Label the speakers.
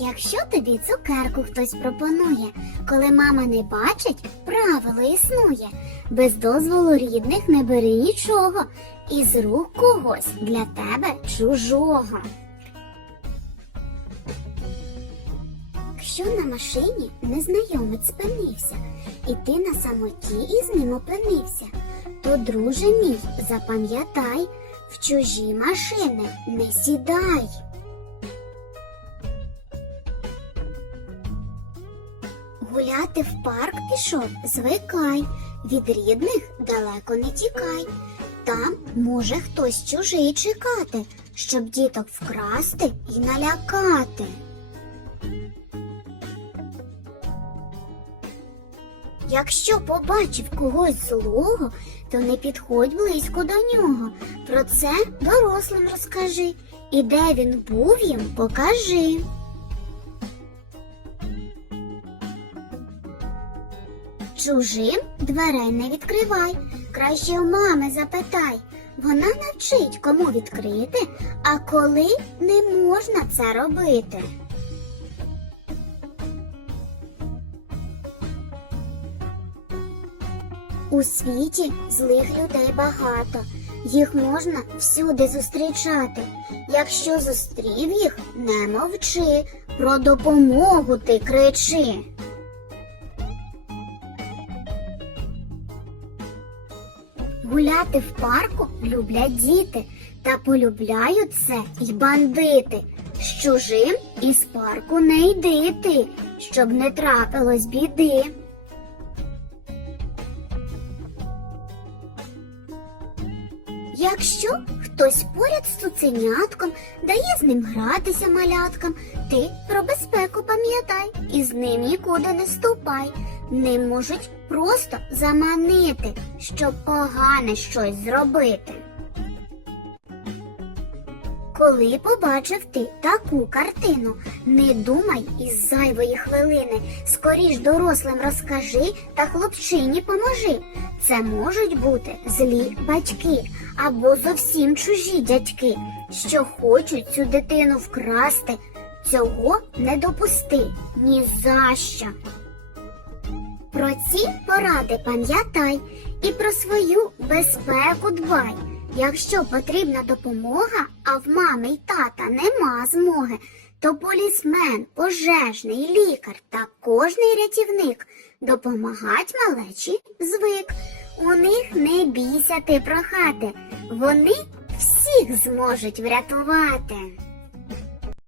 Speaker 1: Якщо тобі цукерку хтось пропонує, коли мама не бачить, правило існує. Без дозволу рідних не бери нічого, із рук когось для тебе чужого. Якщо на машині незнайомець спинився, і ти на самоті із ним опинився, то, друже мій, запам'ятай, в чужі машини не сідай. Гуляти в парк пішов, звикай, від рідних далеко не тікай. Там може хтось чужий чекати, щоб діток вкрасти і налякати. Якщо побачив когось злого, то не підходь близько до нього. Про це дорослим розкажи, і де він був їм покажи. Чужим дверей не відкривай, краще у мами запитай. Вона навчить, кому відкрити, а коли не можна це робити. У світі злих людей багато, їх можна всюди зустрічати. Якщо зустрів їх, не мовчи, про допомогу ти кричи. Гуляти в парку люблять діти, та полюбляють це й бандити. З чужим із парку не йди ти, щоб не трапилось біди. Якщо хтось поряд з цуценятком дає з ним гратися маляткам, ти про безпеку пам'ятай і з ним нікуди не ступай. Ним можуть просто заманити, щоб погане щось зробити. Коли побачив ти таку картину, не думай із зайвої хвилини. Скоріш дорослим розкажи та хлопчині поможи. Це можуть бути злі батьки або зовсім чужі дядьки, що хочуть цю дитину вкрасти. Цього не допусти ні за що. Про ці поради пам'ятай і про свою безпеку дбай. Якщо потрібна допомога, а в мами й тата нема змоги, то полісмен, пожежний, лікар та кожний рятівник допомагать малечі звик. У них не бійся ти прохати, вони всіх зможуть врятувати.